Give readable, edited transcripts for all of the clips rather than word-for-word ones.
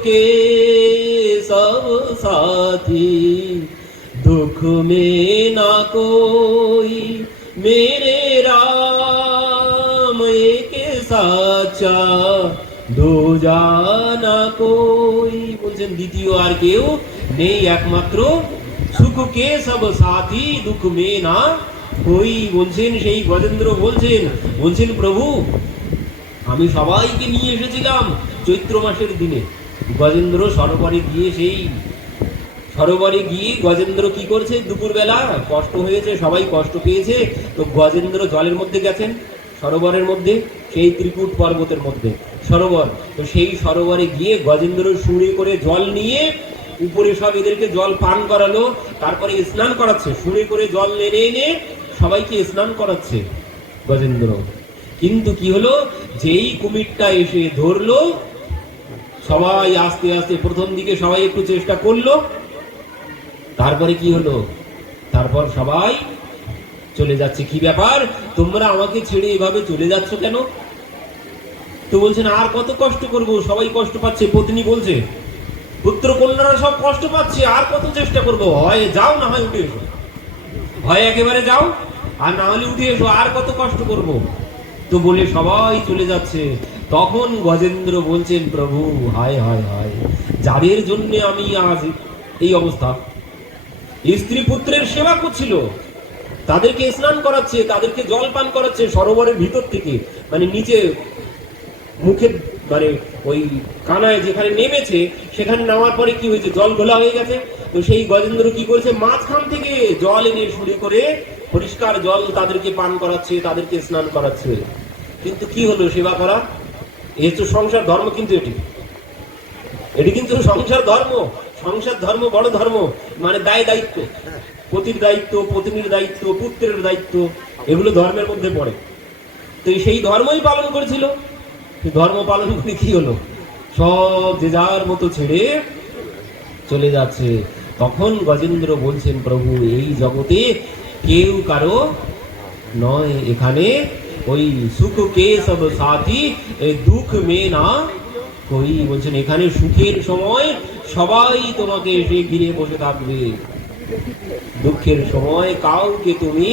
के सब साथी, दुख में ना कोई मेरे राम, एक साचा दो জানা कोई। বলছেন দ্বিতীয় আর কেউ নেই, একমাত্র সুখকে সব সাথী, দুঃখ মে না কই। বলছেন সেই গজেন্দ্র বলছেন প্রভু আমি সবাইকে নিয়ে এসেছিলাম চৈত্র মাসের দিনে। গজেন্দ্র সরোবরে গিয়ে গজেন্দ্র কি করছে, দুপুরবেলা কষ্ট হয়েছে, সবাই কষ্ট পেয়েছে, তো গজেন্দ্র জলের মধ্যে গেছেন, সরোবরের মধ্যে, সেই ত্রিকুট পর্বতের মধ্যে সরোবর। তো সেই সরোবরে গিয়ে গজেন্দ্র সুরে করে জল নিয়ে উপরে সব এদেরকে জল পান করালো, তারপরে স্নান করাচ্ছে, সুরে করে জল এনে এনে সবাইকে স্নান করাচ্ছে গজেন্দ্র। কিন্তু কি হলো, যেই কুমিরটা এসে ধরলো, সবাই আস্তে আস্তে প্রথম দিকে সবাই একটু চেষ্টা করলো, তারপরে কি হলো, তারপর সবাই চলে যাচ্ছে। কি ব্যাপার, তোমরা আমাকে ছেড়ে এভাবে চলে যাচ্ছ কেন? তো বলছেন আর কত কষ্ট করব, সবাই কষ্ট পাচ্ছে। পত্নী বলছে, পুত্র কন্যারা সব কষ্ট পাচ্ছে, আর কত চেষ্টা করব, হয় যাও না হয় উঠে এসো, হয় একেবারে যাও আর না হলে উঠে এসো, আর কত কষ্ট করব। তো বলে সবাই চলে যাচ্ছে। তখন গজেন্দ্র বলছেন, প্রভু হায় হায় হায়, যাদের জন্য আমি আজ এই অবস্থা, স্ত্রী পুত্রের সেবা করছিল, তাদেরকে স্নান করাচ্ছে, তাদেরকে জল পান করাচ্ছে সরোবরের ভিতর থেকে, মানে নিচে মুখে মানে ওই কানায় যেখানে নেমেছে সেখানে নামার পরে কি হয়েছে, জল ঘোলা হয়ে গেছে। তো সেই গজেন্দ্র কি করেছে, মাঝখান থেকে জল এনে শুরু করে পরিষ্কার জল তাদেরকে পান করাচ্ছে, তাদেরকে স্নান করাচ্ছে। কিন্তু কি হলো, সেবা করা এই তো সংসার ধর্ম, কিন্তু এটি কিন্তু সংসার ধর্ম। সংসার ধর্ম বড় ধর্ম, মানে দায়িত্ব, পতির দায়িত্ব, পত্নীর দায়িত্ব, পুত্রের দায়িত্ব, এগুলো ধর্মের মধ্যে পড়ে। তো সেই ধর্মই পালন করেছিল। ধর্ম পালন করে কি হলো, সব যে যার মতো ছেড়ে চলে যাচ্ছে। তখন গজেন্দ্র বলছেন, প্রভু এই জগতে কেউ কারো নয়, এখানে ওই সুখ কে সব সাথী, দুঃখ মে না কই। বলছেন এখানে সুখের সময় সবাই তোমাকে এসে ঘিরে বসে থাকবে, দুঃখের সময় কাউকে তুমি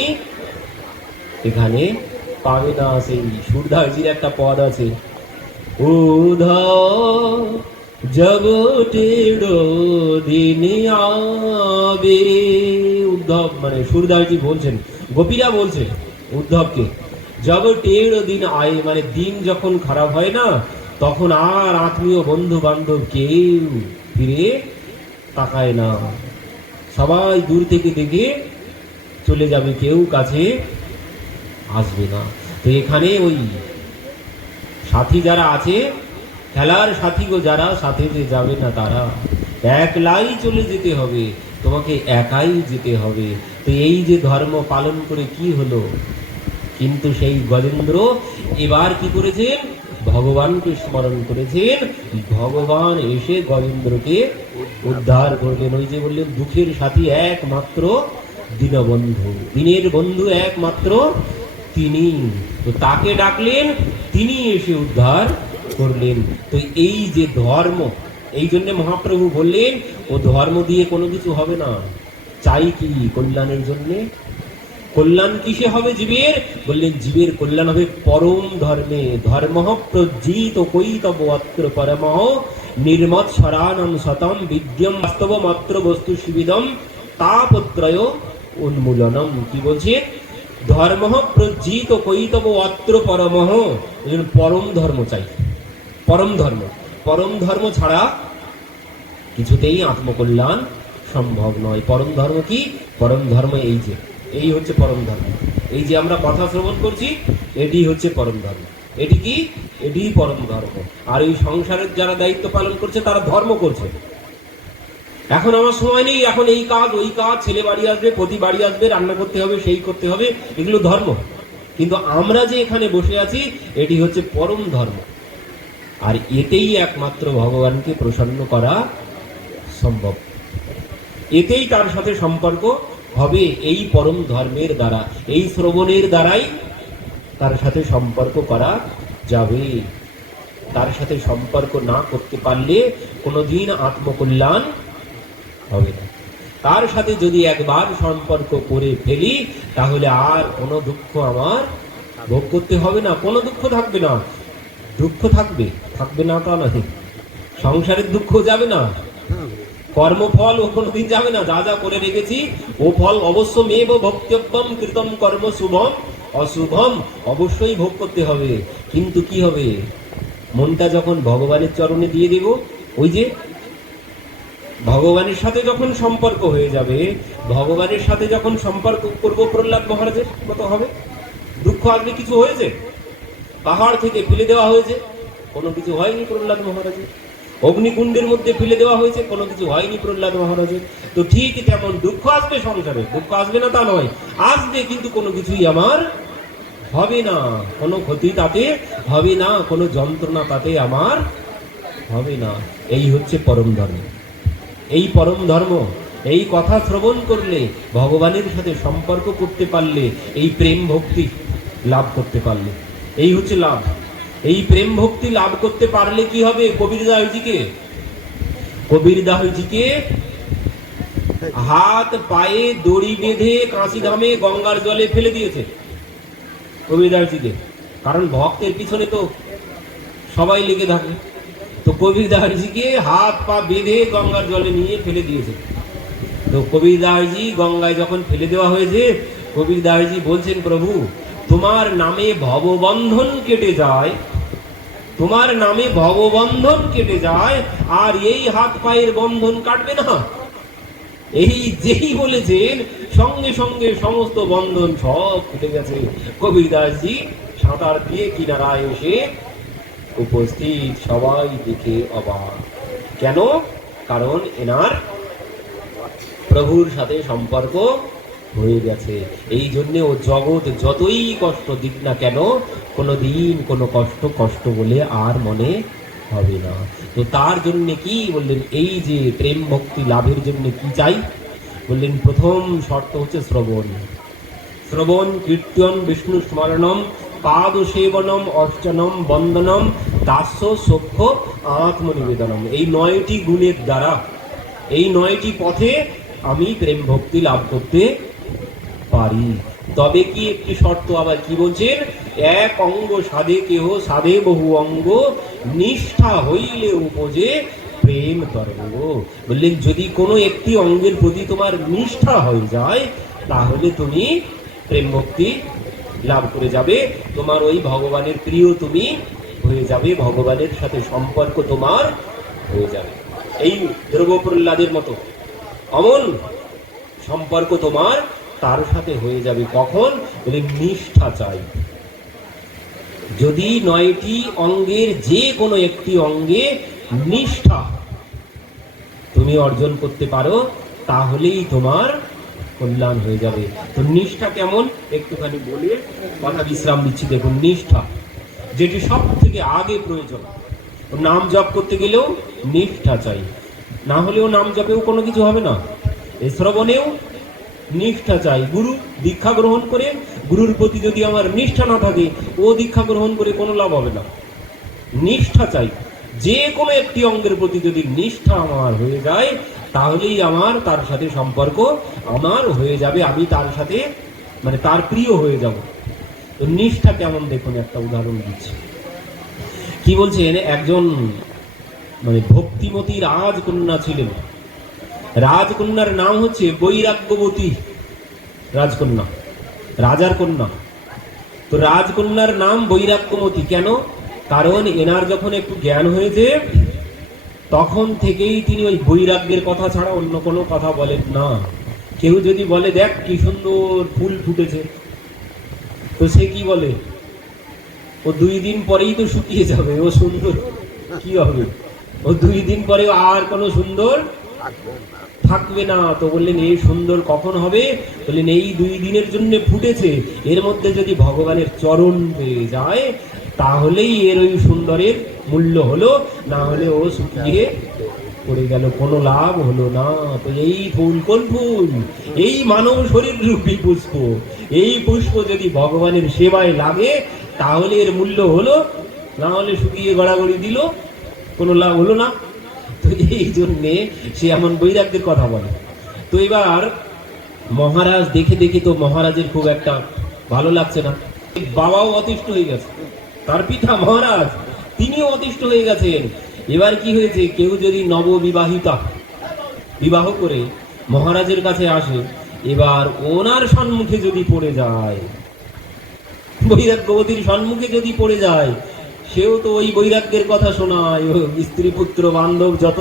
এখানে পাবে না। সেই সুরদাসজির একটা পদ আছে, উদ্ধব জব টেড়ো দিন আবে। উদ্ধব মানে সুরদাসজি বলছেন, গোপীরা বলছে উদ্ধবকে, জব টেড়ো দিন আয়ে, মানে দিন যখন খারাপ হয় না, তখন আর আত্মীয় বন্ধু বান্ধব কেউ ফিরে তাকায় না, সবাই দূর থেকে দেখে চলে যাবে, কেউ কাছে আসবে না। তো এখানে ওই সাথী যারা আছে, খেলার সাথী গো যারা, সাথে যে যাবে না তারা, একলাই চলে যেতে হবে, তোমাকে একাই যেতে হবে। তো এই যে ধর্ম পালন করে কি হলো, কিন্তু সেই গজেন্দ্র এবার কি করেছেন, ভগবানকে স্মরণ করেছেন, ভগবান এসে গজেন্দ্রকে উদ্ধার করলেন। ওই যে বললেন দুঃখের সাথী একমাত্র দীনবন্ধু, দিনের বন্ধু একমাত্র তিনি, তো তাকে ডাকলেন, তিনি এসে উদ্ধার করলেন। তো এই যে ধর্ম, এই জন্য মহাপ্রভু বললেন ও ধর্ম দিয়ে কোনো কিছু হবে না, চাই কি কল্যাণের জন্য। কল্যাণ কিসে হবে জীবের, বললেন জীবের কল্যাণ হবে পরম ধর্মে। ধর্ম প্রজ্জিত কৈতব অত্র পরমঃ নির্মৎসরানম শতম বিদ্যম বাস্তব মাত্র বস্তু শিবিদম তাপত্রয় উন্মূলনম। কি বলছে, ধর্ম প্রজ্জিত কৈতব অত্র পরমঃ, পরম ধর্ম চাই, পরম ধর্ম। পরম ধর্ম ছাড়া কিছুতেই আত্মকল্যাণ সম্ভব নয়। পরম ধর্ম কি, পরম ধর্ম এই হচ্ছে পরম ধর্ম। এই যে আমরা কথা শ্রবণ করছি, এটি হচ্ছে পরম ধর্ম। এটি কি, এটি পরম ধর্ম। আর এই সংসারের যারা দায়িত্ব পালন করছে তারা ধর্ম করছে। এখন আমার সময় নেই, এখন এই কাজ ওই কাজ, ছেলে বাড়ি আসবে, পতি বাড়ি আসবে, রান্না করতে হবে, সেই করতে হবে, এগুলো ধর্ম। কিন্তু আমরা যে এখানে বসে আছি, এটি হচ্ছে পরম ধর্ম। আর এতেই একমাত্র ভগবানকে প্রসন্ন করা সম্ভব, এতেই তার সাথে সম্পর্ক হবে, এই পরম ধর্মের দ্বারা, এই শ্রবণের দ্বারাই তার সাথে সম্পর্ক করা যাবে। তার সাথে সম্পর্ক না করতে পারলে কোনোদিন আত্মকল্যাণ হবে না। তার সাথে যদি একবার সম্পর্ক করে ফেলি তাহলে আর কোনো দুঃখ আমার ভোগ করতে হবে না, কোনো দুঃখ থাকবে না। দুঃখ থাকবে, থাকবে না তা নয়, সংসারের দুঃখ যাবে না, কর্মফল ও কোনোদিন যাবে না। যা যা করে রেখেছি ও ফল অবশ্য মেব ভক্তব্যম কৃতম কর্ম শুভম অশুভম, অবশ্যই ভোগ করতে হবে। কিন্তু কি হবে, মনটা যখন ভগবানের চরণে দিয়ে দেব, ওই যে ভগবানের সাথে যখন সম্পর্ক হয়ে যাবে, ভগবানের সাথে যখন সম্পর্ক করব প্রহ্লাদ মহারাজের মতো হবে। দুঃখ আসবে, কিছু হয়েছে, পাহাড় থেকে ফেলে দেওয়া হয়েছে, কোনো কিছু হয়নি প্রহ্লাদ মহারাজের। অগ্নিকুণ্ডের মধ্যে ফেলে দেওয়া হয়েছে, কোনো কিছু হয়নি প্রহ্লাদ মহারাজের। তো ঠিক তেমন দুঃখ আসবে সংসারে, দুঃখ আসবে না তা নয়, আসবে, কিন্তু কোনো কিছুই আমার হবে না, কোনো ক্ষতি তাতে হবে না, কোনো যন্ত্রণা তাতে আমার হবে না। এই হচ্ছে পরম ধর্ম। এই পরম ধর্ম, এই কথা শ্রবণ করলে, ভগবানের সাথে সম্পর্ক করতে পারলে, এই প্রেম ভক্তি লাভ করতে পারলে, এই হচ্ছে লাভ। এই প্রেম ভক্তি লাভ করতে পারলে কি হবে, কবিরদাসজিকে হাত পায়ে দড়ি বেঁধে কাশিধামে গঙ্গার জলে ফেলে দিয়েছে কবিরদাসজিকে। কারণ ভক্তের পিছনে তো সবাই লেগে থাকে, তো কবিরদাসজিকে হাত পা বেঁধে গঙ্গার জলে নিয়ে ফেলে দিয়েছে। তো কবিরদাসজি গঙ্গায় যখন ফেলে দেওয়া হয়েছে, কবিরদাসজি বলছেন, প্রভু তোমার নামে ভববন্ধন কেটে যায়, তোমার নামে ভববন্ধন কেটে যায়, আর এই হাত পায়ের বন্ধন কাটবে না। এই যেই বলেছেন, সঙ্গে সঙ্গে সমস্ত বন্ধন সব কেটে গেছে। কবিরদাসজি সাঁতার দিয়ে কিনারায় এসে উপস্থিত, সবাই দেখে অবাক। কেন? কারণ এনার প্রভুর সাথে সম্পর্ক হয়ে গেছে। এই জন্যে ও জগৎ যতই কষ্ট দিক না কেন, কোনোদিন কোনো কষ্ট বলে আর মনে হবে না। তো তার জন্য কি বললেন, এই যে প্রেম ভক্তি লাভের জন্য কি চাই বললেন, প্রথম শর্ত হচ্ছে শ্রবণ। শ্রবণ, কীর্তন, বিষ্ণু স্মরণম, পাদ সেবনম, অর্চনম, বন্দনম, দাস্য, সখ্য, আত্মনিবেদনম। এই 9টি গুণের দ্বারা, এই 9টি পথে আমি প্রেম ভক্তি লাভ করতে পারি। তবে কি একটি শর্ত আবার কি বলছেন, এক অঙ্গ সাধে কেহ সাধে বহু অঙ্গ, নিষ্ঠা হইলে উপজে প্রেম তরঙ্গ। বললেন যদি কোনো একটি অঙ্গের প্রতি তোমার নিষ্ঠা হয়ে যায়, তাহলে তুমি প্রেম ভক্তি লাভ করে যাবে, তোমার ওই ভগবানের প্রিয় তুমি হয়ে যাবে, ভগবানের সাথে সম্পর্ক তোমার হয়ে যাবে। এই ধ্রুব প্রহ্লাদের মতো অমন সম্পর্ক তোমার তার সাথে হয়ে যাবে। কখন? বলে নিষ্ঠা চাই। যদি 9টি অঙ্গের যে কোনো একটি অঙ্গে নিষ্ঠা তুমি অর্জন করতে পারো, তাহলেই তোমার কল্যাণ হয়ে যাবে। তো নিষ্ঠা কেমন একটুখানি বলে কথা বিশ্রাম দিচ্ছি। দেখুন, নিষ্ঠা যেটি সব থেকে আগে প্রয়োজন। নাম জপ করতে গেলেও নিষ্ঠা চাই, না হলেও নাম জপেও কোনো কিছু হবে না। এই শ্রবণেও নিষ্ঠা চাই। গুরু দীক্ষা গ্রহণ করে গুরুর প্রতি যদি আমার নিষ্ঠা না থাকে, ও দীক্ষা গ্রহণ করে কোনো লাভ হবে না। নিষ্ঠা চাই। যে কোনো একটি অঙ্গের প্রতি যদি নিষ্ঠা আমার হয়ে যায়, তাহলেই আমার তার সাথে সম্পর্ক আমার হয়ে যাবে, আমি তার সাথে মানে তার প্রিয় হয়ে যাব। তো নিষ্ঠা কেমন দেখুন, একটা উদাহরণ দিচ্ছি। কি বলছেন, একজন মানে ভক্তিমতী রাজকন্যা ছিলেন। রাজকন্যার নাম হচ্ছে বৈরাগ্যবতী রাজকন্যা, রাজার কন্যা। তো রাজকন্যার নাম বৈরাগ্যবতী কেন? কারণ এনার যখন একটু জ্ঞান হয়েছে, তখন থেকেই তিনি ওই বৈরাগ্যের কথা ছাড়া অন্য কোনো কথা বলেন না। কেউ যদি বলে দেখ কি সুন্দর ফুল ফুটেছে, তো সে কি বলে, ও 2 দিন পরেই তো শুকিয়ে যাবে, ও সুন্দর কি হবে, ও 2 দিন পরে আর কোনো সুন্দর থাকবে না। তো বললেন এই সুন্দর কখন হবে? বললেন এই 2 দিনের জন্য ফুটেছে, এর মধ্যে যদি ভগবানের চরণ পেয়ে যায়, তাহলেই এর ওই সুন্দরের মূল্য হলো, না হলে ও শুকিয়ে পড়ে গেল, কোনো লাভ হলো না। তো এই ফুল কোন ফুল? এই মানব শরীর রূপী পুষ্প। এই পুষ্প যদি ভগবানের সেবায় লাগে, তাহলে এর মূল্য হলো না হলে শুকিয়ে গড়াগড়ি দিল, কোনো লাভ হলো না। তো এই জন্যে সে এমন বৈরাগ্যের কথা বলে। তো এবার মহারাজ দেখে দেখে তো মহারাজের খুব একটা ভালো লাগছে না, বাবাও অতিষ্ঠ হয়ে গেছে, তার পিতা মহারাজ তিনিও অতিষ্ঠ হয়ে গেছেন। এবার কি হয়েছে, কেউ যদি নববিবাহিতা বিবাহ করে মহারাজের কাছে আসে, এবার ওনার সম্মুখে যদি পড়ে যায়, বৈরাগ্যবতীর সম্মুখে যদি পড়ে যায়, সেও তো ওই বৈরাগ্যের কথা শোনায়, স্ত্রী পুত্র বান্ধব যত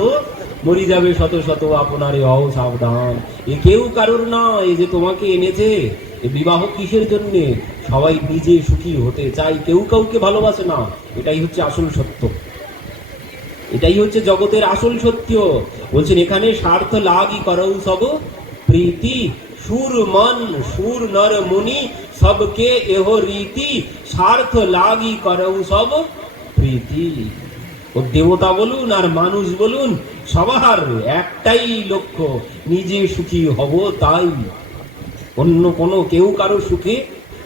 মরি যাবে শত শত আপনারে হও সাবধান। এ কেউ কারোর না, এ যে তোমাকে এনেছে। এ বিবাহ কিসের জন্যে? সবাই নিজে সুখী হতে চাই, কেউ কাউকে ভালোবাসে না। এটাই হচ্ছে আসল সত্য, এটাই হচ্ছে জগতের আসল সত্য। বলছেন এখানে স্বার্থ লাগি করৌ সব প্রীতি, সুর মন সুর নর মুনি সবকে এহ রীতি, স্বার্থ লাগি করৌ সব প্রীতি। ও দেবতা বলুন আর মানুষ বলুন, সবার একটাই লক্ষ্য, নিজে সুখী হব তাই। অন্য কোনো কেউ কারো সুখে,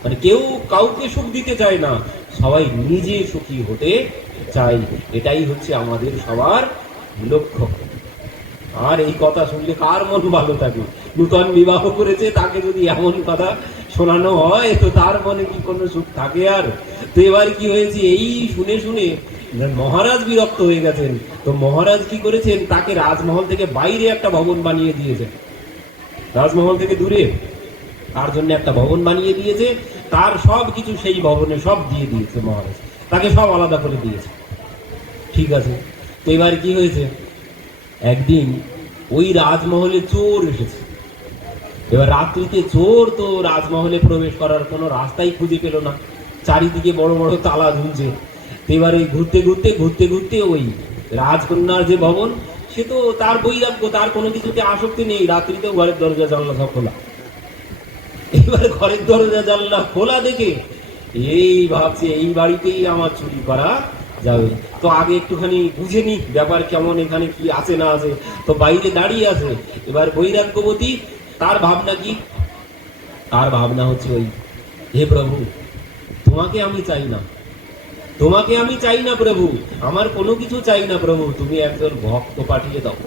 মানে কেউ কাউকে সুখ দিতে চায় না, সবাই নিজে সুখী হতে চাই। এটাই হচ্ছে আমাদের সবার লক্ষ্য। আর এই কথা শুনলে কার মন ভালো থাকে? নূতন বিবাহ করেছে, তাকে যদি এমন কথা শোনানো হয়, তো তার মনে কি কোনো সুখ থাকে আর? তো এবার কি হয়েছে, এই শুনে শুনে মহারাজ বিরক্ত হয়ে গেছেন। তো মহারাজ কি করেছেন, তাকে রাজমহল থেকে বাইরে একটা ভবন বানিয়ে দিয়েছেন, রাজমহল থেকে দূরে তার জন্য একটা ভবন বানিয়ে দিয়েছে। তার সব কিছু সেই ভবনে সব দিয়ে দিয়েছে মহারাজ, তাকে সব আলাদা করে দিয়েছে। ঠিক আছে, তো এবার কি হয়েছে, একদিন ওই রাজমহলে চোর এসেছে। এবার রাত্রিতে চোর তো রাজমহলে প্রবেশ করার কোনো রাস্তাই খুঁজে পেল না, চারিদিকে বড় বড় তালা ঝুলছে। এবার এই ঘুরতে ঘুরতে ঘুরতে ঘুরতে ওই রাজকন্যার যে ভবন, সে তো তার বৈরাগ্য, তার কোনো কিছুতে আসক্তি নেই, রাত্রিতেও ঘরের দরজা জানলা সব খোলা। এবার ঘরের দরজা জানলা খোলা দেখে এই ভাবছে এই বাড়িতেই আমার চুরি করা যাবে। তো আগে একটুখানি বুঝে নি ব্যাপার কেমন, এখানে কি আছে না আছে। তো বাইরে দাঁড়িয়ে আছে। এবার বৈরাগ্যবতী, তার ভাবনা কি, তার ভাবনা হচ্ছে ওই, হে প্রভু, তোমাকে আমি চাই না, তোমাকে আমি চাই না প্রভু, আমার কোনো কিছু চাই না প্রভু, তুমি একজন ভক্ত পাঠিয়ে দাও,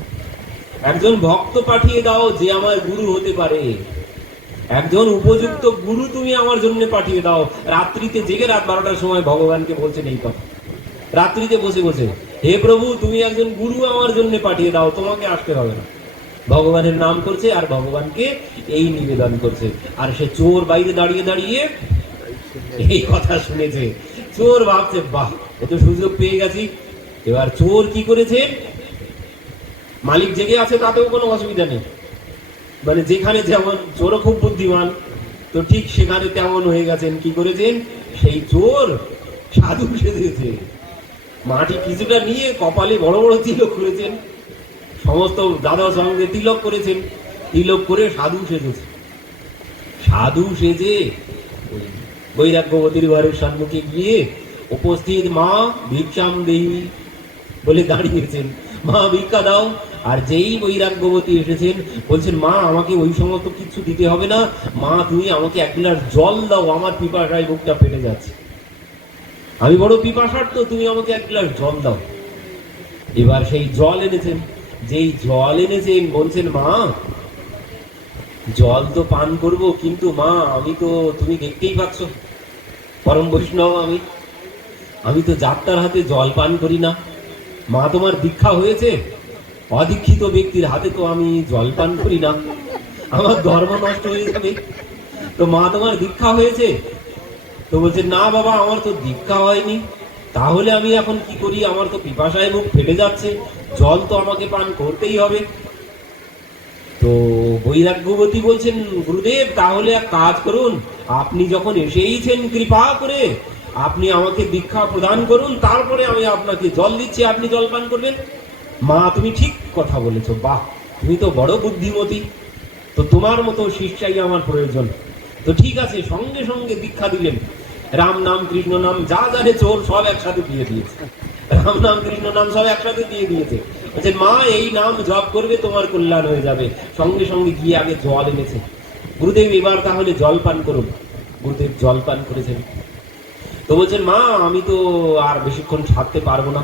একজন ভক্ত পাঠিয়ে দাও যে আমার গুরু হতে পারে, একজন উপযুক্ত গুরু তুমি আমার জন্য পাঠিয়ে দাও। রাত্রিতে জেগে রাত 12টার সময় ভগবানকে বলছেন এই কথা, রাত্রিতে বসে বসে, হে প্রভু তুমি একজন গুরু আমার জন্য পাঠিয়ে দাও, তোমাকে আসতে হবে না। ভগবানের নাম করছে আর ভগবানকে এই নিবেদন করছে। আর সে চোর বাইরে দাঁড়িয়ে দাঁড়িয়ে এই কথা শুনেছে। চোর ভাবছে বাহ, এত সুযোগ পেয়ে গেছি। এবার চোর কি করেছে, মালিক জেগে আছে তাতেও কোনো অসুবিধা নেই, মানে যেখানে যেমন, চোরও খুব বুদ্ধিমান, তো ঠিক সেখানে তেমন হয়ে গেছেন। কি করেছেন, সেই চোর সাধু সেজেছে, মাটি কিছুটা নিয়ে কপালে বড় বড় তিলক করেছেন, সমস্ত দাদা সঙ্গে তিলক করেছেন, তিলক করে সাধু সেজেছে। সাধু সেজে ওই বৈরাগ্যবতীর ঘরের সম্মুখে গিয়ে উপস্থিত, মা ভিক্ষাম দেহি বলে দাঁড়িয়েছেন, মা ভিক্ষা দাও। আর যেই বৈরাগ্যবতী এসেছেন বলছেন, মা আমাকে ওই সমস্ত কিছু দিতে হবে না, মা তুমি আমাকে এক গ্লাস জল দাও, আমার পিপাসায় বুকটা ফেটে যাচ্ছে, আমি বড় পিপাসার্থ, তুমি আমাকে এক গ্লাস জল দাও। এবার সেই জল এনেছেন, যেই জল এনেছেন বলছেন, মা জল তো পান করব, কিন্তু মা আমি তো, তুমি দেখতেই পাচ্ছ পরম বৈষ্ণব আমি, আমি তো যাত্রার হাতে জল পান করি না। মা তোমার দীক্ষা হয়েছে, অদীক্ষিত ব্যক্তির হাতে তো আমি জল পান করি না, আমার ধর্ম নষ্ট হয়ে যাবে। তো মা তোমার দীক্ষা হয়েছে? তো বলছে, না বাবা আমার তো দীক্ষা হয়নি। তাহলে আমি এখন কি করি, আমার তো পিপাসায় মুখ ফেটে যাচ্ছে, জল তো আমাকে পান করতেই হবে। তো বৈরাগ্যবতী বলছেন, গুরুদেব তাহলে এক কাজ করুন, আপনি যখন এসেইছেন কৃপা করে আপনি আমাকে দীক্ষা প্রদান করুন, তারপরে আমি আপনাকে জল দিচ্ছি, আপনি জল পান করবেন। মা তুমি ঠিক কথা বলেছো, বাহ তুমি তো বড় বুদ্ধিমতী, তো তোমার মতো শিষ্যাই আমার প্রয়োজন। তো ঠিক আছে, সঙ্গে সঙ্গে দীক্ষা দিলেন। রাম নাম কৃষ্ণ নাম যা জানে চোর সব একসাথে দিয়ে দিয়েছে, রাম নাম কৃষ্ণ নাম সব একসাথে দিয়ে দিয়েছে। বলছে, মা এই নাম জপ করবে তোমার কল্যাণ হয়ে যাবে। সঙ্গে সঙ্গে গিয়ে আগে জল এনেছে। গুরুদেব এবার তাহলে জল পান করুন। গুরুদেব জল পান করেছেন। তো বলছেন মা আমি তো আর বেশিক্ষণ থাকতে পারবো না,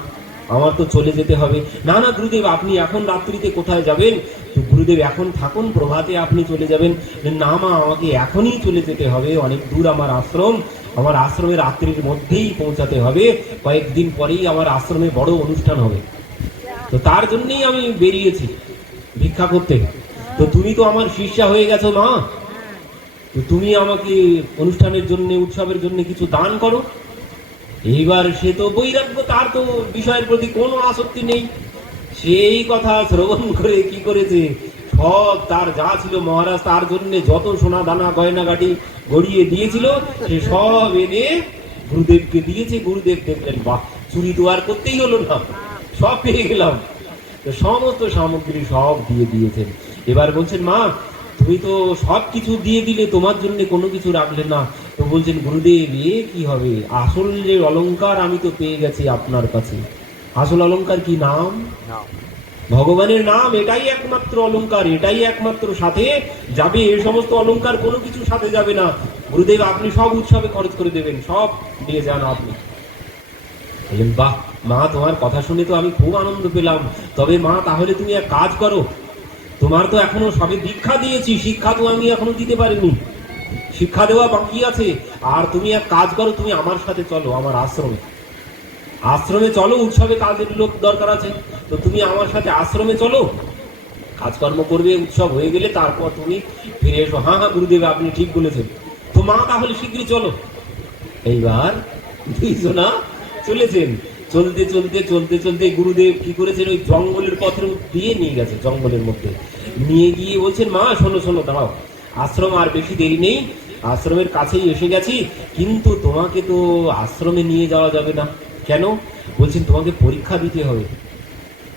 আমার তো চলে যেতে হবে। না না গুরুদেব, আপনি এখন রাত্রিতে কোথায় যাবেন? তো গুরুদেব এখন থাকুন, প্রভাতে আপনি চলে যাবেন। না মা, আমাকে এখনই চলে যেতে হবে, অনেক দূর আমার আশ্রম, আমার আশ্রমে রাত্রির মধ্যেই পৌঁছাতে হবে, কয়েকদিন পরেই আমার আশ্রমে বড় অনুষ্ঠান হবে, তো তার জন্যই আমি বেরিয়েছি ভিক্ষা করতে। তো তুমি তো আমার শিষ্যা হয়ে গেছো মা, তো তুমি আমাকে অনুষ্ঠানের জন্য, উৎসবের জন্য কিছু দান করো। এইবার সে তো বৈরাগ্য, তার তো বিষয়ের প্রতি কোনো আসক্তি নেই। সেই কথা শ্রবণ করে কি করেছে, সব তার যা ছিল মহারাজ তার জন্য যত সোনা দানা গয়নাগাটি গড়িয়ে দিয়েছিল সে সব এনে গুরুদেবকে দিয়েছে। গুরুদেব দেখলেন, বাহ, চুরি তো আর করতেই হলো না, সব পেয়ে গেলাম। তো সমস্ত সামগ্রী সব দিয়ে দিয়েছেন। এবার বলছেন মা তুমি তো সব কিছু দিয়ে দিলে, তোমার জন্য কোনো কিছু রাখলে না। তো বলছেন গুরুদেব এ কি হবে, আসল যে অলংকার আমি তো পেয়ে গেছি আপনার কাছে। আসল অলংকার কি? নাম, ভগবানের নাম, এটাই একমাত্র অলংকার, এটাই একমাত্র সাথে যাবে, এই সমস্ত অলংকার কোনো কিছু সাথে যাবে না। গুরুদেব আপনি সব উৎসবে খরচ করে দেবেন, সব দিয়ে যান আপনি। বললেন বাহ মা, তোমার কথা শুনে তো আমি খুব আনন্দ পেলাম। তবে মা তাহলে তুমি এক কাজ করো, তোমার তো এখনো সবে দীক্ষা দিয়েছি, শিক্ষা তো আমি এখনো দিতে পারিনি, শিক্ষা দেওয়া বাকি আছে। আর তুমি এক কাজ করো, তুমি আমার সাথে চলো আমার আশ্রমে, আশ্রমে চলো, উৎসবে কাজের লোক দরকার আছে, তো তুমি আমার সাথে আশ্রমে চলো, কাজকর্ম করবে, উৎসব হয়ে গেলে তারপর তুমি ফিরে এসো। হ্যাঁ হ্যাঁ গুরুদেব আপনি ঠিক বলেছেন। তো মা তাহলে শীঘ্রই চলো। এইবার দুইজনা চলেছেন। চলতে চলতে চলতে চলতে গুরুদেব কি করেছেন, ওই জঙ্গলের পথে দিয়ে নিয়ে গেছে, জঙ্গলের মধ্যে নিয়ে গিয়ে বলছেন মা শোনো শোনো, দাঁড়াও, আশ্রম আর বেশি দেরি নেই, আশ্রমের কাছেই এসে গেছি, কিন্তু তোমাকে তো আশ্রমে নিয়ে যাওয়া যাবে না। কেন? বলছেন তোমাকে পরীক্ষা দিতে হবে,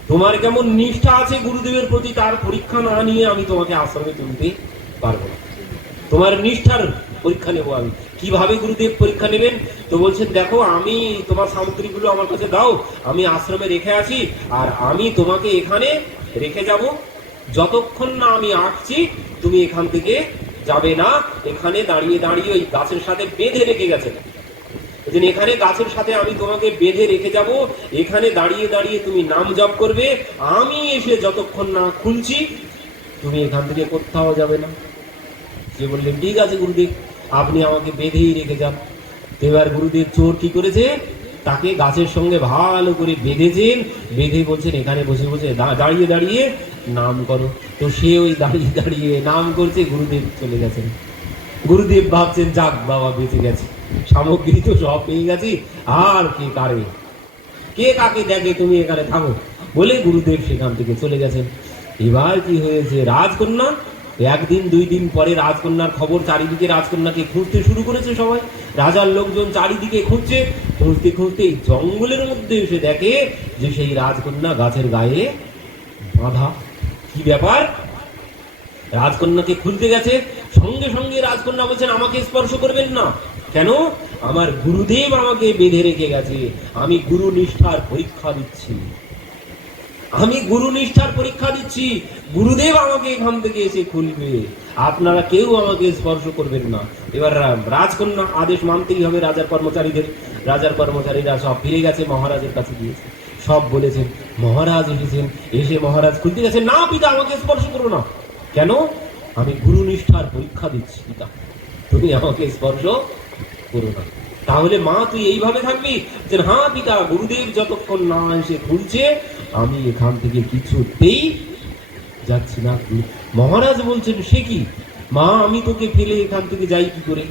তোমার কেমন নিষ্ঠা আছে গুরুদেবের প্রতি, তার পরীক্ষা না নিয়ে আমি তোমাকে আশ্রমে তুলতে পারবো না, তোমার নিষ্ঠার পরীক্ষা নেবো আমি। কিভাবে গুরুদেব পরীক্ষা নেবেন? তো বলছেন দেখো, আমি তোমার সামগ্রীগুলো আমার কাছে দাও, আমি আশ্রমে রেখে আসি, আর আমি তোমাকে এখানে রেখে যাব, যতক্ষণ না আমি আসছি তুমি এখান থেকে যাবে না, এখানে দাঁড়িয়ে দাঁড়িয়ে ওই গাছের সাথে বেঁধে রেখে গেছেন, এখানে গাছের সাথে আমি তোমাকে বেঁধে রেখে যাব, এখানে দাঁড়িয়ে দাঁড়িয়ে তুমি নাম জপ করবে, আমি এসে যতক্ষণ না খুলছি তুমি এখান থেকে কোথাও যাবে না। সে বললেন ঠিক আছে গুরুদেব, আপনি আমাকে বেঁধেই রেখে যান। তো এবার গুরুদেব চোর কি করেছে, তাকে গাছের সঙ্গে ভালো করে বেঁধেছেন, বেঁধে বলছেন এখানে বসে বসে দাঁড়িয়ে দাঁড়িয়ে নাম করো। তো সে ওই দাঁড়িয়ে দাঁড়িয়ে নাম করছে, গুরুদেব চলে গেছেন। গুরুদেব ভাবছেন যাক বাবা বেঁচে গেছে, সামগ্রী তো সব পেয়ে গেছি, আর কে কারে, কে কাকে দেখে, তুমি এখানে থাকো বলে গুরুদেব সেখান থেকে চলে গেছেন। এবার কি হয়েছে, রাজকন্যা, একদিন দুই দিন পরে রাজকন্যার খবর চারিদিকে, রাজকন্যাকে খুঁজতে শুরু করেছে সবাই, রাজার লোকজন চারিদিকে খুঁজছে, খুঁজতে খুঁজতে জঙ্গলের মধ্যে এসে দেখে যে সেই রাজকন্যা গাছের গায়ে বাঁধা। কি ব্যাপার, রাজকন্যাকে খুঁজতে গেছে, সঙ্গে সঙ্গে রাজকন্যা বলছেন আমাকে স্পর্শ করবেন না। কেন? আমার গুরুদেব আমাকে বেঁধে রেখে গেছে, আমি গুরু নিষ্ঠার পরীক্ষা দিচ্ছি, আমি গুরু নিষ্ঠার পরীক্ষা দিচ্ছি, গুরুদেব আমাকে এখান থেকে এসে খুলবে, আপনারা কেউ আমাকে স্পর্শ করবেন না। এবার রাজকন্যা আদেশ মানতেই হবে রাজার কর্মচারীদের, রাজার কর্মচারীরা সব ফিরে গেছে, মহারাজের কাছে গিয়েছে, সব বলেছেন। মহারাজ এসেছেন, এসে মহারাজ খুলতে গেছেন, না পিতা আমাকে স্পর্শ করো না। কেন? আমি গুরু নিষ্ঠার পরীক্ষা দিচ্ছি পিতা, তুমি আমাকে স্পর্শ করো না। তাহলে মা তুই এইভাবে থাকবি? যে হ্যাঁ পিতা, গুরুদেব যতক্ষণ না এসে খুলছে আমি এখান থেকে কিছুতেই যাচ্ছি না। মহারাজ বলছেন সে কি মা, আমি তোকে ফেলে এখান থেকে যাই কি করে,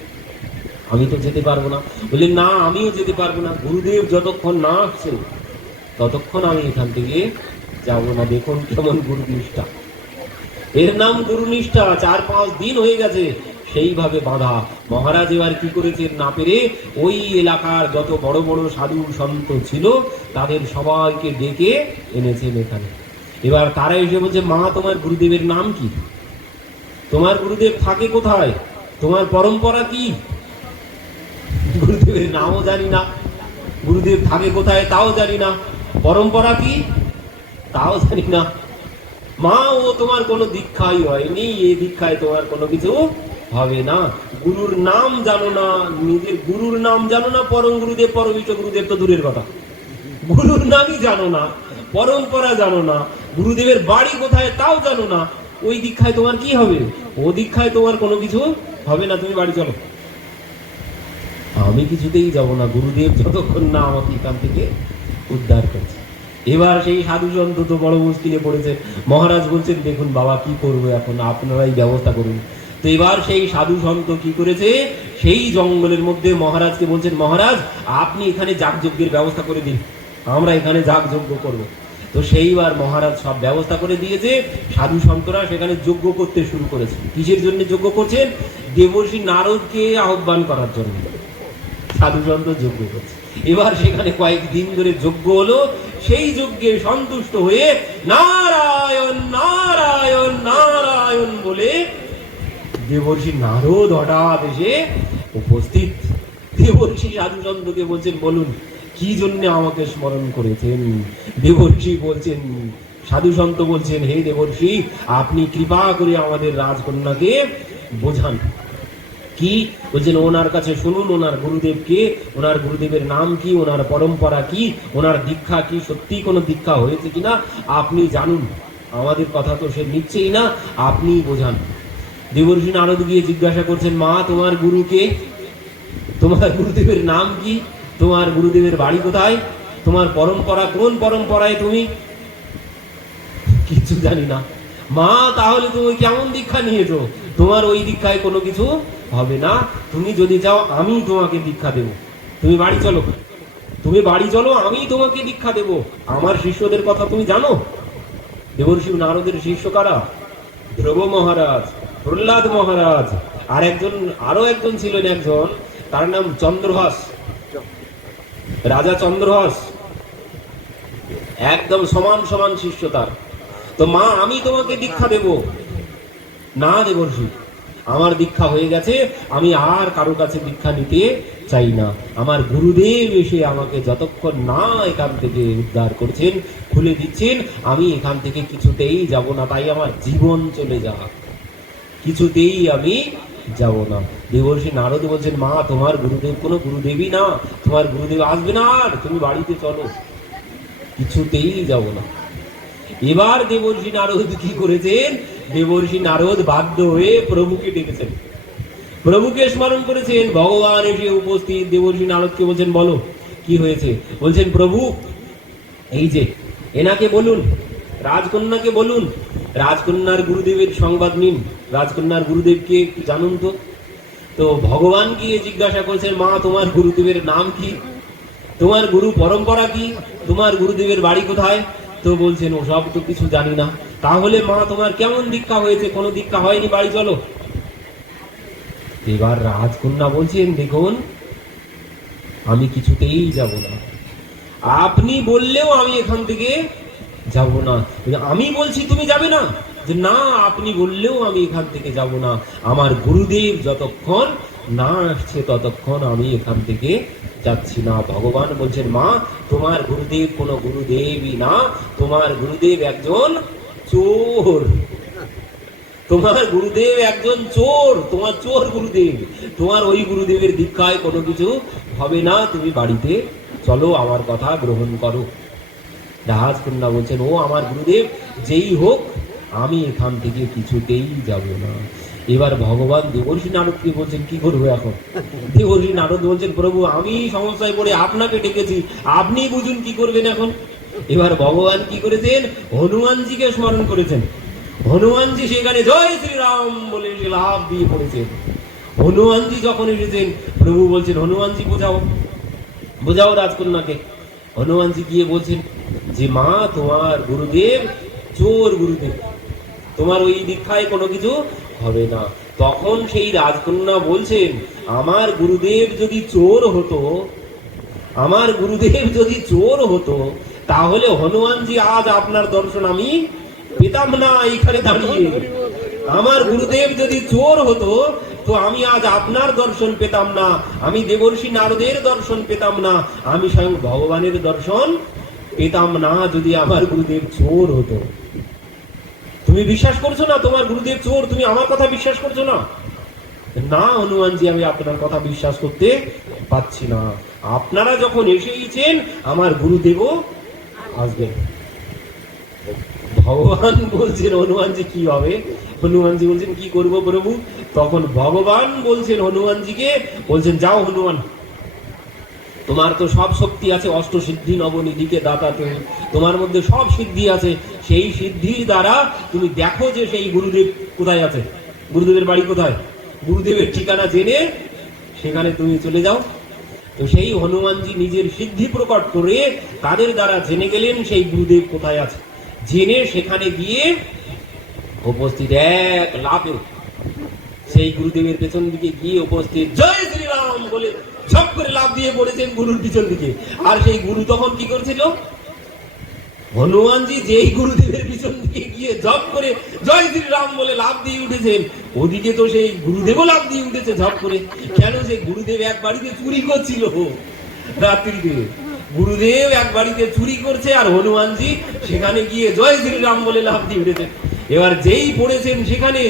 আমি তো যেতে পারবো না। বললেন না আমিও যেতে পারবো না, গুরুদেব যতক্ষণ না আসছে ততক্ষণ আমি এখান থেকে যাবো না। দেখুন কেমন গুরু নিষ্ঠা, এর নাম গুরু নিষ্ঠা। 4-5 দিন হয়ে গেছে সেইভাবে বাঁধা। মহারাজ এবার কি করেছেন না পেরে, ওই এলাকার যত বড় বড় সাধু সন্ত ছিল তাদের সবাইকে ডেকে এনেছেন এখানে। এবার তারা এসে বলছে মা তোমার গুরুদেবের নাম কি, তোমার গুরুদেব থাকে কোথায়, তোমার পরম্পরা কি? গুরুদেবের নামও জানি না, গুরুদেব থাকে কোথায় তাও জানি না, পরম্পরা কি তাও জানি না। মা ও তোমার কোনো দীক্ষাই হয়নি, এই দীক্ষায় তোমার কোনো কিছু হবে না। গুরুর নাম জানো না, নিজের গুরুর নাম জানো না, পরম গুরুদেব পরমিষ্ট গুরুদেব তো দূরের কথা, গুরুর নামই জানো না, পরম্পরা জানো না, গুরুদেবের বাড়ি কোথায় তাও জানো না, ওই দীক্ষায় তোমার কি হবে? ও দীক্ষায় তোমার কোনো কিছু হবে না, তুমি বাড়ি চলো। আমি কিছুতেই যাব না, গুরুদেব যতক্ষণ না আমাকে এখান থেকে উদ্ধার করছে। এবার সেই সাধু সন্ত তো বড় মুশকিলে পড়েছে। মহারাজ বলছেন, দেখুন বাবা কি করবো এখন, আপনারাই ব্যবস্থা করুন। তো এবার সেই সাধু সন্ত কি করেছে, সেই জঙ্গলের মধ্যে মহারাজকে বলছেন, মহারাজ আপনি এখানে যাগযজ্ঞের ব্যবস্থা করে দিন, আমরা এখানে যাগযজ্ঞ করব। তো সেইবার মহারাজ সব ব্যবস্থা করে দিয়েছে। সাধু সন্তরা সেখানে যজ্ঞ করতে শুরু করেছে। কিসের জন্য যজ্ঞ করছেন? দেবর্ষি নারদকে আহ্বান করার জন্য সাধু সন্ত যজ্ঞ করছে। এবার সেখানে কয়েকদিন ধরে যজ্ঞ হলো। সেই যজ্ঞে সন্তুষ্ট হয়ে নারায়ণ নারায়ণ নারায়ণ বলে দেবর্ষি নারদ হঠাৎ এসে উপস্থিত। দেবর্ষি সাধু সন্তকে বলছেন, বলুন কি জন্য আমাকে স্মরণ করেছেন? দেবর্ষি বলছেন, সাধু সন্ত বলছেন, হে দেবর্ষি, আপনি কৃপা করে আমাদের রাজকন্যাকে বোঝান। কি বলছেন? ওনার কাছে শুনুন, ওনার গুরুদেবকে, ওনার গুরুদেবের নাম কি, ওনার পরম্পরা কি, ওনার দীক্ষা কি, সত্যি কোনো দীক্ষা হয়েছে কিনা আপনি জানুন। আমাদের কথা তো সে নিচ্ছেই না, আপনি বোঝান। দেবর্ষি নারদ গিয়ে জিজ্ঞাসা করছেন, মা তোমার গুরুকে, তোমার গুরুদেবের নাম কি, তোমার গুরুদেবের বাড়ি কোথায়, তোমার পরম্পরা কোন পরম্পরায় তুমি? কিছু জানি না। মা তাহলে তুমি কেমন দীক্ষা নিয়েছো? তোমার ওই দীক্ষায় কোনো কিছু হবে না, তুমি যদি চাও আমি তোমাকে দীক্ষা দেব, তুমি বাড়ি চলো, তুমি বাড়ি চলো, আমি তোমাকে দীক্ষা দেব। আমার শিষ্যদের কথা তুমি জানো? দেবর্ষি নারদের শিষ্য কারা? ধ্রুব মহারাজ, প্রহ্লাদ মহারাজ, আর একজন, আরো একজন ছিলেন একজন, তার নাম চন্দ্রহাস, রাজা চন্দ্রহাস, একদম সমান সমান শিষ্য তার। তো মা আমি তোমাকে দীক্ষা দেব। না দেবর্ষি, আমার দীক্ষা হয়ে গেছে, আমি আর কারো কাছে দীক্ষা নিতে চাই না। আমার গুরুদেব এসে আমাকে যতক্ষণ না এখান থেকে উদ্ধার করছেন, খুলে দিচ্ছেন, আমি এখান থেকে কিছুতেই যাব না। তাই আমার জীবন চলে যাক, কিছুতেই আমি যাব না। দেবর্ষি নারদ বলছেন, মা তোমার গুরুদেব কোনো গুরুদেবই না, তোমার গুরুদেব আসবে না, আর তুমি বাড়িতে চলো, কিছুতেই যাব না। এবার দেবর্ষি নারদ কি করেছেন? দেবর্ষি নারদ বাধ্য হয়ে প্রভুকে ডেকেছেন, প্রভুকে স্মরণ করেছেন। ভগবান এসে উপস্থিত। দেবর্ষি নারদকে বলছেন, বলো কি হয়েছে? বলছেন, প্রভু এই যে এনাকে বলুন, রাজকন্যাকে বলুন, রাজকন্যার গুরুদেবের সংবাদ নিন, রাজকন্যার গুরুদেবকে জানুন তো। তো ভগবান গিয়ে জিজ্ঞাসা করছেন, মা তোমার গুরুদেবের নাম কি, তোমার গুরু পরম্পরা কি, তোমার গুরুদেবের বাড়ি কোথায়? তো বলছেন, ও সব তো কিছু জানি না। তাহলে মা তোমার কেমন দীক্ষা হয়েছে? কোনো দীক্ষা হয়নি, বাড়ি চলো। এবার রাজকন্যা বলছেন, দেখুন আমি কিছুতেই যাব না, আপনি বললেও আমি এখান থেকে যাব না। আমি বলছি তুমি যাবে না? যে না, আপনি বললেও আমি এখান থেকে যাব না, আমার গুরুদেব যতক্ষণ না আসছে ততক্ষণ আমি এখান থেকে যাচ্ছি না। ভগবান বলছেন, মা তোমার গুরুদেব কোনো গুরুদেবই না, তোমার গুরুদেব একজন চোর, তোমার গুরুদেব একজন চোর, তোমার চোর গুরুদেব, তোমার ওই গুরুদেবের দীক্ষায় কোনো কিছু হবে না, তুমি বাড়িতে চলো, আমার কথা গ্রহণ করো। রাজকন্যা বলছেন, ও আমার গুরুদেব যেই হোক, আমি এখান থেকে কিছুতেই যাব না। এবার ভগবান দেবর্ষি নারদকে বলছেন, কি করবো এখন? দেবর্ষি নারদ বলছেন, প্রভু আমি সমস্যায় পড়ে আপনাকে ডেকেছি, আপনি বুঝুন কি করবেন এখন। এবার ভগবান কি করেছেন? হনুমানজিকে স্মরণ করেছেন। হনুমানজি সেখানে জয় শ্রীরাম বলে লাভ দিয়ে পড়েছেন। হনুমানজি যখন এসেছেন, প্রভু বলছেন, হনুমানজি বোঝাও, বোঝাও রাজকন্যাকে। হনুমানজি গিয়ে বলছেন যে, মা তোমার গুরুদেব চোর গুরুদেব, তোমার ওই দীক্ষায় কোনো কিছু হবে না। তখন সেই রাজকন্যা বলছেন, আমার গুরুদেব যদি চোর হতো, আমার গুরুদেব যদি চোর হতো, তাহলে হনুমানজি আজ আপনার দর্শন আমি পেতাম না এইখানে দাঁড়িয়ে। আমার গুরুদেব যদি চোর হতো, তো আমি আজ আপনার দর্শন পেতাম না, আমি দেবর্ষি নারদের দর্শন পেতাম না, আমি স্বয়ং ভগবানের দর্শন পেতাম না যদি আমার গুরুদেব চোর হতো। তুমি বিশ্বাস করছো না তোমার গুরুদেব চোর, তুমি আমার কথা বিশ্বাস করছো না? না হনুমানজি, আমি আপনার কথা বিশ্বাস করতে পারছি না। আপনারা যখন এসেইছেন আমার গুরুদেবও আসবেন। ভগবান বলছেন হনুমানজি কি হবে? হনুমানজি বলছেন কি করব প্রভু? তখন ভগবান বলছেন হনুমানজিকে, বলছেন যাও হনুমান, তোমার তো সব শক্তি আছে, অষ্ট সিদ্ধি নবনিধিকে দাতা তুমি, তোমার মধ্যে সব সিদ্ধি আছে, সেই সিদ্ধির দ্বারা তুমি দেখো যে সেই গুরুদেব কোথায় আছে, গুরুদেবের বাড়ি কোথায়, গুরুদেবের ঠিকানা জেনে সেখানে তুমি চলে যাও। তো সেই হনুমানজি নিজের সিদ্ধি প্রকট করে তাদের দ্বারা জেনে গেলেন সেই গুরুদেব কোথায় আছে। জেনে সেখানে গিয়ে উপস্থিত এক লাফে সেই গুরুদেবের পেছন দিকে গিয়ে উপস্থিত, জয় শ্রীরাম বলে ঝপ করে লাফ দিয়ে পড়েছেন গুরুর পিছন দিকে। আর সেই গুরু তখন কি করছিল? হনুমানজি যেই গুরুদেবের পিছন দিকে গিয়ে ঝপ করে জয় শ্রীরাম বলে লাফ দিয়ে উঠেছেন, ওদিকে তো সেই গুরুদেবও লাফ দিয়ে উঠেছে ঝপ করে। কেন? যে গুরুদেব এক বাড়িতে চুরি করছিল রাত্রিতে, গুরুদেব এক বাড়িতে চুরি করছে আর হনুমানজি সেখানে গিয়ে জয় শ্রীরাম বলে লাফ দিয়ে উঠেছেন। এবার যেই পড়েছেন সেখানে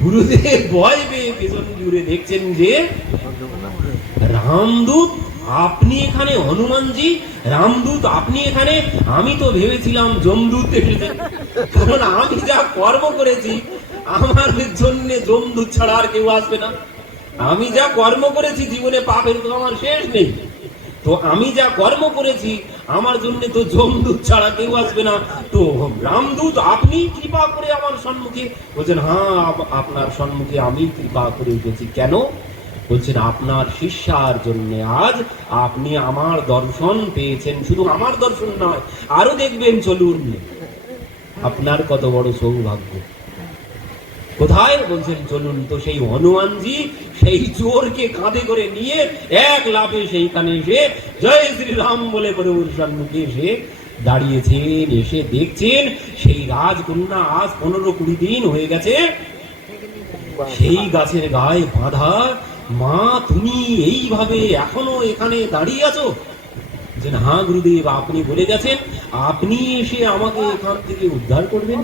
গুরুদেব ভয় পেয়ে পেছন জুড়ে দেখছেন যে রামদূত আপনি এখানে, হনুমানজি রামদূত আপনি এখানে, আমি তো ভেবেছিলাম যমদূত এসেছে, কারণ আমি যা কর্ম করেছি আমার জন্য যমদূত ছাড়া আর কেউ আসবে না। আমি যা কর্ম করেছি জীবনে, পাপের তো আমার শেষ নেই, তো আমি যা কর্ম করেছি আমার জন্য তো যমদূত ছাড়া কেউ আসবে না, তো রামদূত আপনি কৃপা করে আমার সম্মুখে। বলছেন হ্যাঁ, আপনার সম্মুখে আমি কৃপা করে উঠেছি। কেন? বলছেন আপনার শিষ্যার জন্য আজ আপনি আমার দর্শন পেয়েছেন। শুধু আমার দর্শন নয়, আরো দেখবেন, চলুন আপনার কত বড় সৌভাগ্য। কোথায়? বলছেন চলুন। তো সেই হনুমানজি সেই চোরকে কাঁধে করে নিয়ে এক লাফে সেইখানে এসে জয় শ্রীরাম বলে প্রভুর সম্মুখে এসে দাঁড়িয়েছেন। এসে দেখছেন সেই রাজকন্যা আজ 15-20 দিন হয়ে গেছে সেই গাছের গায়ে বাঁধা। মা তুমি এইভাবে এখনো এখানে দাঁড়িয়ে আছো? যে হ্যাঁ গুরুদেব, আপনি বলে গেছেন আপনি এসে আমাকে এখান থেকে উদ্ধার করবেন।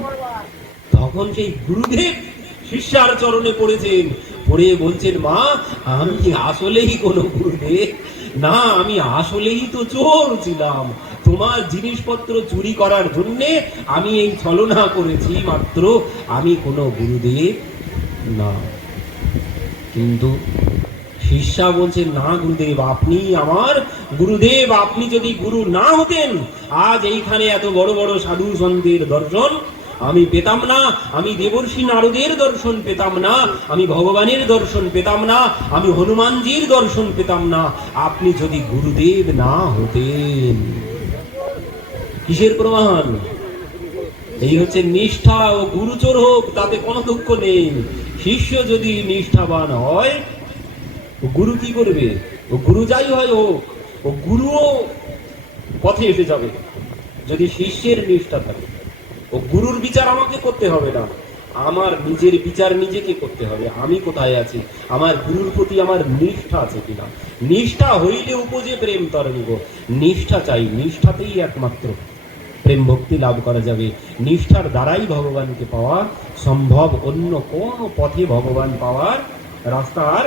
তখন সেই গুরুদেব শিষ্যার চরণে পড়েছেন, পড়ে বলছেন মা আমি আসলেই কোনো গুরুদেব না, আমি আসলেই তো চোর ছিলাম, তোমার জিনিসপত্র চুরি করার জন্য আমি এই ছলনা করেছি মাত্র, আমি কোনো গুরুদেব না। কিন্তু শিষ্যা বলছে না গুরুদেব, আপনি আমার গুরুদেব, আপনি যদি গুরু না হতেন আজ এইখানে এত বড় বড় সাধু সন্তের দর্শন আমি পেতাম না, আমি দেবর্ষি নারদের দর্শন পেতাম না, আমি ভগবানের দর্শন পেতাম না, আমি হনুমানজির দর্শন পেতাম না, আপনি যদি গুরুদেব না হতেন। কিসের প্রমাণ? এই হচ্ছে নিষ্ঠা। ও গুরুচোর হোক তাতে কোনো দুঃখ নেই, শিষ্য যদি নিষ্ঠাবান হয় ও গুরু কি করবে? ও গুরু যাই হয় হোক, ও গুরুও পথে এসে যাবে যদি শিষ্যের নিষ্ঠা থাকে। ও গুরুর বিচার আমাকে করতে হবে না, আমার নিজের বিচার নিজেকে করতে হবে। আমি কোথায় আছি, আমার গুরুর প্রতি আমার নিষ্ঠা আছে কিনা। নিষ্ঠা হইলে উপজে প্রেম তরঙ্গ। নিষ্ঠা চাই, নিষ্ঠাতেই একমাত্র প্রেম ভক্তি লাভ করা যাবে। নিষ্ঠার দ্বারাই ভগবানকে পাওয়া সম্ভব, অন্য কোন পথে ভগবান পাওয়ার রাস্তা আর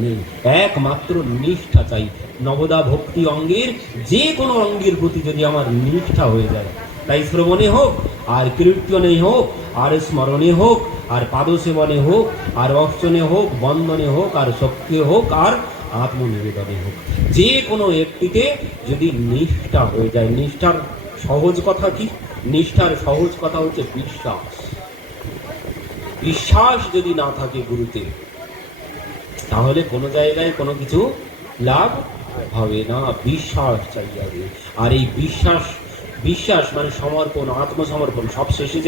নেই। একমাত্র নিষ্ঠা চাই। নবদা ভক্তি অঙ্গের যে কোনো অঙ্গের প্রতি যদি আমার নিষ্ঠা হয়ে যায়, তাই শ্রবণে হোক আর কীর্তনে হোক আর স্মরণে হোক আর পাদসেবনে হোক আর অর্চনে হোক, বন্দনে হোক আর শক্তি হোক আর আত্মনিবেদনে হোক, যে কোনো একটিতে যদি নিষ্ঠা হয়ে যায়। নিষ্ঠার সহজ কথা কি? নিষ্ঠার সহজ কথা হচ্ছে বিশ্বাস। বিশ্বাস যদি না থাকে গুরুতে, তাহলে কোনো জায়গায় কোনো কিছু লাভ হবে না। বিশ্বাস চাই আগে। আর এই বিশ্বাস মানে সমর্পণ, আত্মসমর্পণ। সব শেষে